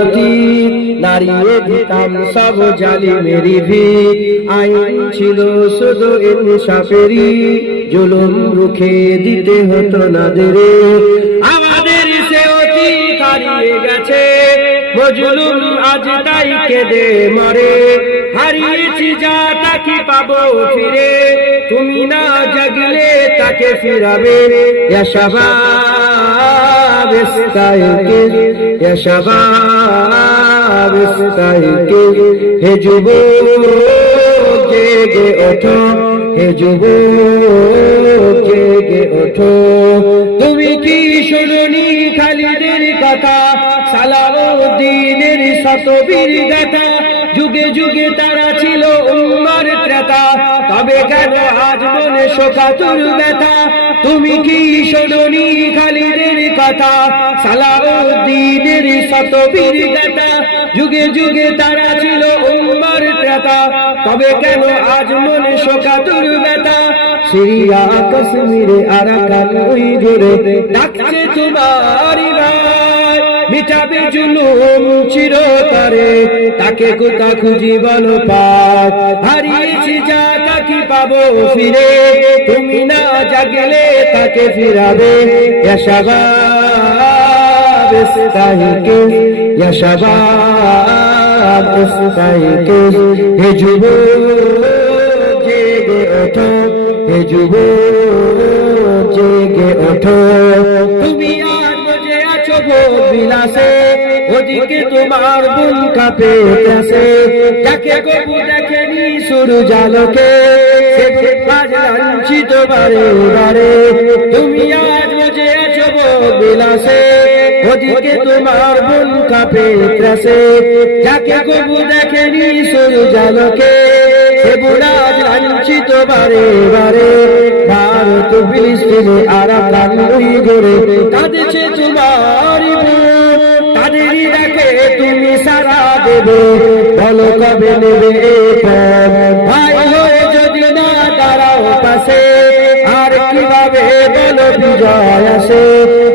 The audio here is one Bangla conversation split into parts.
অতীত, নারিয়ে দিতাম সব জালিমেরই ভিত। আইন ছিল শুধু ইনসাফেরই, জুলুম রুখে দিতে হতো না দেরে। আমাদের সে অতীত হারিয়ে গেছে, মজলুম আজ তাই কেঁদে মরে। হারিয়েছি যা তাকে পাবো ফিরে, তুমি না জাগলে তাকে ফিরাবে। ইয়া শাবাব ইস্তাইকিজ, ইয়া শাবাব ইস্তাইকিজ, হে যুবক জেগে ওঠো, হে যুবক জেগে ওঠো। তুমি কি শোনোনি খালিদের কথা, সালাউদ্দিনের শতবীর গাথা? যুগে যুগে তারা ছিল উম্মার ত্রাতা, তবে কেন আজ মনে শোকাতুর ব্যথা? তুমি কি শোনোনি খালিদের কথা, সালাউদ্দিনের শতবীর গাথা? যুগে যুগে তারা ছিল উম্মার ত্রাতা, তবে কেন আজ মনে শোকাতুর ব্যথা? সিরিয়া কাশ্মীরে আরাকান ওই জোরে ডাকছে তোমারই ভাই, মিটাবে জুলুম চিরতরে, তাকে কোথা খুঁজি বলো পাক? হারিয়েছি যা তাকে পাবো ফিরে, তুমি না জাগলে তাকে ফিরাবে। ইয়া শাবাব ইস্তাইকিজ, ইয়া শাবাব ইস্তাইকিজ, হে যুবক জেগে ওঠো, হে যুবক জেগে ওঠো। তুমি আর মজে আছো ভোগ বিলাসে, ওদিকে তোমার বুন কাঁপে প্যাসে। যাকে কবু দেখেনি সূরজ আলোকে, সে আজ লাঞ্ছিত বারে বারে। তুমি আজ মজে আছো ভোগ বিলাসে, ওদিকে তোমার বুন কাঁপে প্যাসে। যাকে কবু দেখেনি সূরজ আলোকে, সে বুড়া আজ লাঞ্ছিত বারে বারে। ভারত ফিলিস্তিনে আরাকান ওই জোরে কাঁদেছে তোমারই বুক, তাদেরই ডাকে তুমি সারা দেবে, বলো কবে নেবে এ পথ? ভাই হয়ে যদি না দাঁড়াও পাশে, আর কিভাবে বলো বিজয় আসে?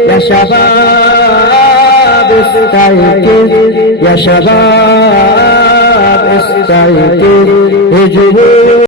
ইয়া শাবাব ইস্তাইকিজ, ইয়া শাবাব ইস্তাইকিজ, হে যুবক